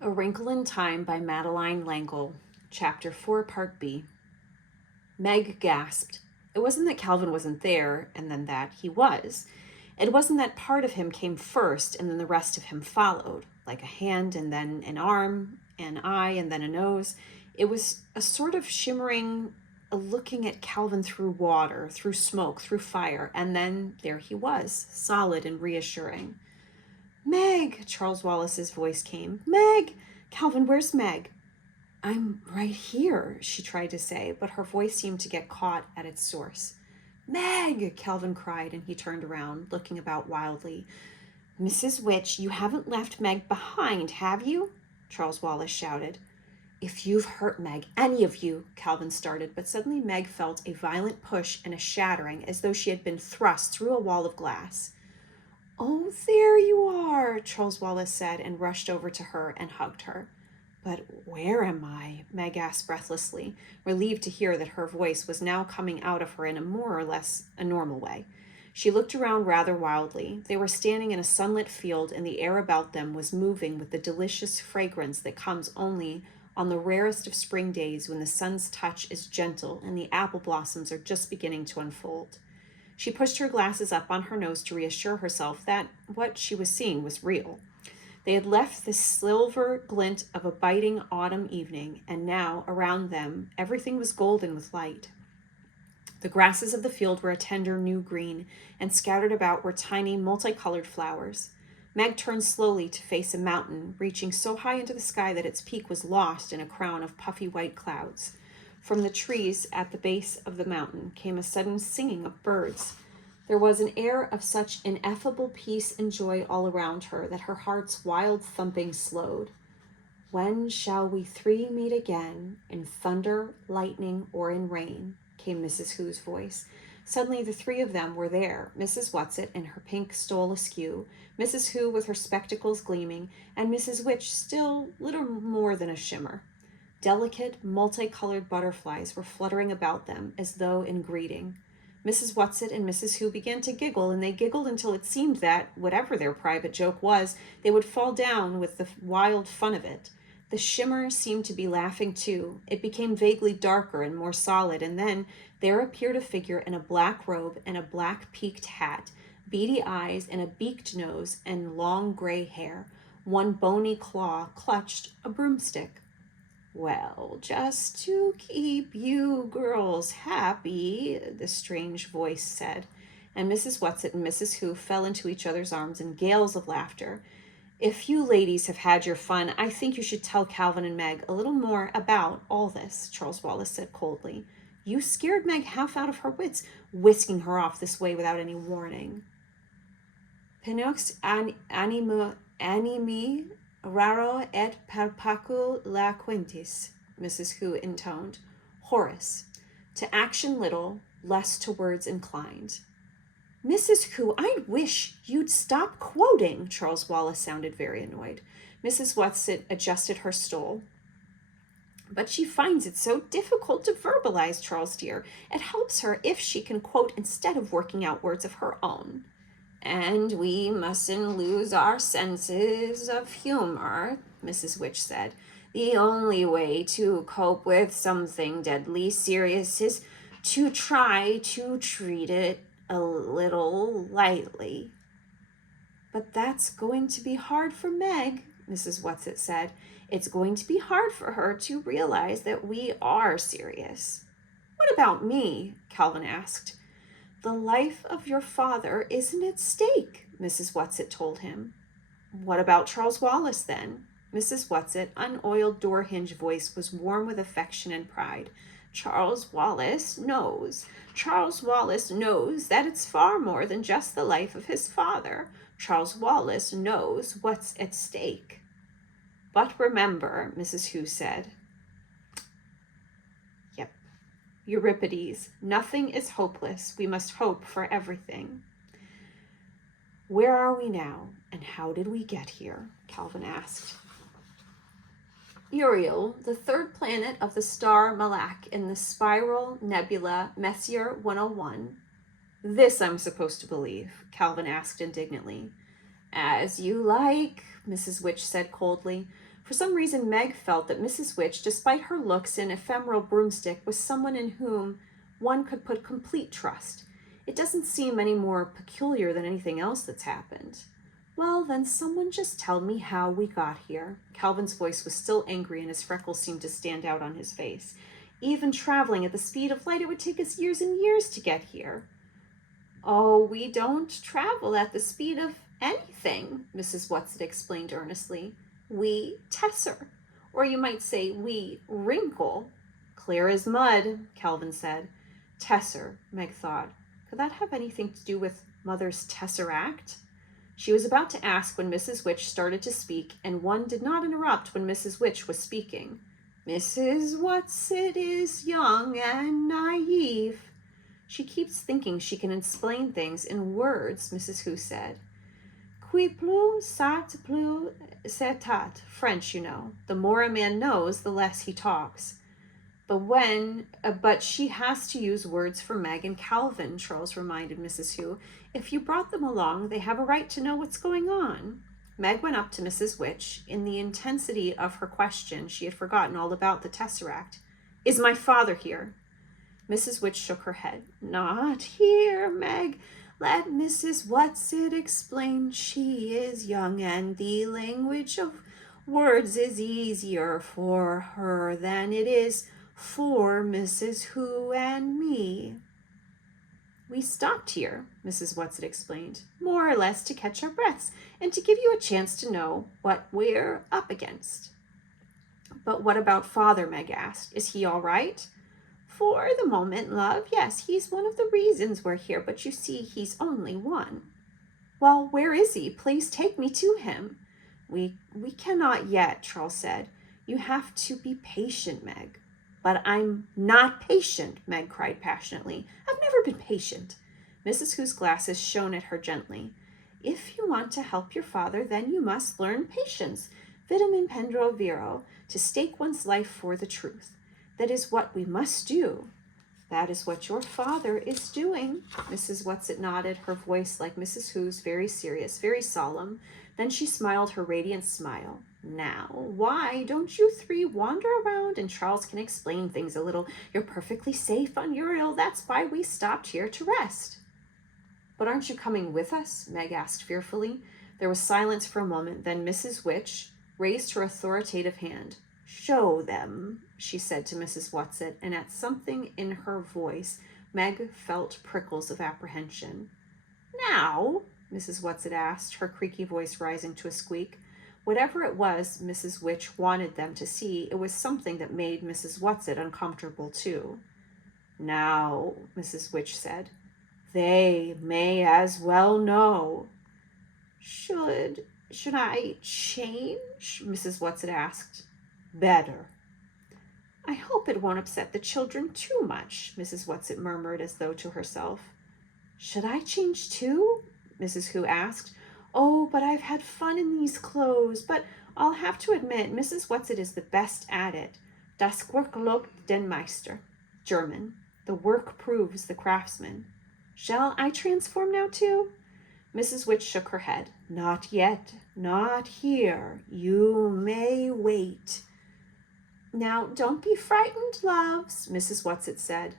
A Wrinkle in Time by Madeleine Wrinkle, Chapter 4, Part B. Meg gasped. It wasn't that Calvin wasn't there, and then that he was. It wasn't that part of him came first, and then the rest of him followed, like a hand and then an arm, an eye and then a nose. It was a sort of shimmering, looking at Calvin through water, through smoke, through fire, and then there he was, solid and reassuring. Meg, Charles Wallace's voice came. Meg! Calvin, where's Meg? I'm right here, she tried to say, but her voice seemed to get caught at its source. Meg! Calvin cried, and he turned around, looking about wildly. Mrs. Witch, you haven't left Meg behind, have you? Charles Wallace shouted. If you've hurt Meg, any of you, Calvin started, but suddenly Meg felt a violent push and a shattering, as though she had been thrust through a wall of glass. Oh, there you are, Charles Wallace said, and rushed over to her and hugged her. But where am I? Meg asked breathlessly, relieved to hear that her voice was now coming out of her in a more or less a normal way. She looked around rather wildly. They were standing in a sunlit field, and the air about them was moving with the delicious fragrance that comes only on the rarest of spring days when the sun's touch is gentle and the apple blossoms are just beginning to unfold. She pushed her glasses up on her nose to reassure herself that what she was seeing was real. They had left the silver glint of a biting autumn evening, and now, around them, everything was golden with light. The grasses of the field were a tender new green, and scattered about were tiny, multicolored flowers. Meg turned slowly to face a mountain, reaching so high into the sky that its peak was lost in a crown of puffy white clouds. From the trees at the base of the mountain came a sudden singing of birds. There was an air of such ineffable peace and joy all around her that her heart's wild thumping slowed. When shall we three meet again, in thunder, lightning, or in rain? Came Mrs. Who's voice. Suddenly the three of them were there, Mrs. Whatsit in her pink stole askew, Mrs. Who with her spectacles gleaming, and Mrs. Witch still little more than a shimmer. Delicate, multicolored butterflies were fluttering about them as though in greeting. Mrs. Whatsit and Mrs. Who began to giggle, and they giggled until it seemed that, whatever their private joke was, they would fall down with the wild fun of it. The shimmer seemed to be laughing too. It became vaguely darker and more solid, and then there appeared a figure in a black robe and a black peaked hat, beady eyes and a beaked nose and long gray hair. One bony claw clutched a broomstick. Well, just to keep you girls happy, the strange voice said, and Mrs. Whatsit and Mrs. Who fell into each other's arms in gales of laughter. If you ladies have had your fun, I think you should tell Calvin and Meg a little more about all this, Charles Wallace said coldly. You scared Meg half out of her wits, whisking her off this way without any warning. Penox animi raro et perpacul la quintis, Mrs. Who intoned. Horace. To action little, less to words inclined. Mrs. Who, I wish you'd stop quoting, Charles Wallace sounded very annoyed. Mrs. Whatsit adjusted her stole. But she finds it so difficult to verbalize, Charles dear. It helps her if she can quote instead of working out words of her own. And we mustn't lose our senses of humor, Mrs. Witch said. The only way to cope with something deadly serious is to try to treat it a little lightly. But that's going to be hard for Meg, Mrs. Whatsit said. It's going to be hard for her to realize that we are serious. What about me? Calvin asked. The life of your father isn't at stake, Mrs. Whatsit told him. What about Charles Wallace, then? Mrs. Whatsit, unoiled door hinge voice was warm with affection and pride. Charles Wallace knows. Charles Wallace knows that it's far more than just the life of his father. Charles Wallace knows what's at stake. But remember, Mrs. Who said. Euripides, nothing is hopeless. We must hope for everything. Where are we now, and how did we get here? Calvin asked. Uriel, the third planet of the star Malak in the spiral nebula Messier 101. This I'm supposed to believe, Calvin asked indignantly. As you like, Mrs. Witch said coldly. For some reason, Meg felt that Mrs. Witch, despite her looks and ephemeral broomstick, was someone in whom one could put complete trust. It doesn't seem any more peculiar than anything else that's happened. Well, then someone just tell me how we got here. Calvin's voice was still angry and his freckles seemed to stand out on his face. Even traveling at the speed of light, it would take us years and years to get here. Oh, we don't travel at the speed of anything, Mrs. Whatsit explained earnestly. We tesser, or you might say we wrinkle. Clear as mud, Calvin said. Tesser, Meg thought. Could that have anything to do with Mother's tesseract? She was about to ask when Mrs. Witch started to speak, and one did not interrupt when Mrs. Witch was speaking. Mrs. Whatsit is young and naive. She keeps thinking she can explain things in words, Mrs. Who said. Qui plus sat plus setat. French, you know. The more a man knows, the less he talks. But she has to use words for Meg and Calvin, Charles reminded Mrs. Who. If you brought them along, they have a right to know what's going on. Meg went up to Mrs. Witch. In the intensity of her question, she had forgotten all about the tesseract. Is my father here? Mrs. Witch shook her head. Not here, Meg. Let Mrs. Whatsit explain. She is young, and the language of words is easier for her than it is for Mrs. Who and me. We stopped here, Mrs. Whatsit explained, more or less to catch our breaths and to give you a chance to know what we're up against. But what about Father, Meg asked. Is he all right? For the moment, love, yes, he's one of the reasons we're here, but you see, he's only one. Well, where is he? Please take me to him. We cannot yet, Charles said. You have to be patient, Meg. But I'm not patient, Meg cried passionately. I've never been patient. Mrs. Who's glasses shone at her gently. If you want to help your father, then you must learn patience. Vitam in pendro viro, to stake one's life for the truth. That is what we must do. That is what your father is doing. Mrs. Whatsit nodded, her voice like Mrs. Who's, very serious, very solemn. Then she smiled her radiant smile. Now, why don't you three wander around and Charles can explain things a little? You're perfectly safe on Uriel. That's why we stopped here to rest. But aren't you coming with us? Meg asked fearfully. There was silence for a moment. Then Mrs. Witch raised her authoritative hand. Show them, she said to Mrs. Whatsit, and at something in her voice, Meg felt prickles of apprehension. Now, Mrs. Whatsit asked, her creaky voice rising to a squeak. Whatever it was Mrs. Witch wanted them to see, it was something that made Mrs. Whatsit uncomfortable too. Now, Mrs. Witch said, they may as well know. Should I change? Mrs. Whatsit asked. Better. I hope it won't upset the children too much, Mrs. Whatsit murmured as though to herself. Should I change too? Mrs. Who asked. Oh, but I've had fun in these clothes. But I'll have to admit, Mrs. Whatsit is the best at it. Das Werk lobt den Meister. German. The work proves the craftsman. Shall I transform now too? Mrs. Witch shook her head. Not yet. Not here. You may wait. Now, don't be frightened, loves, Mrs. Whatsit said.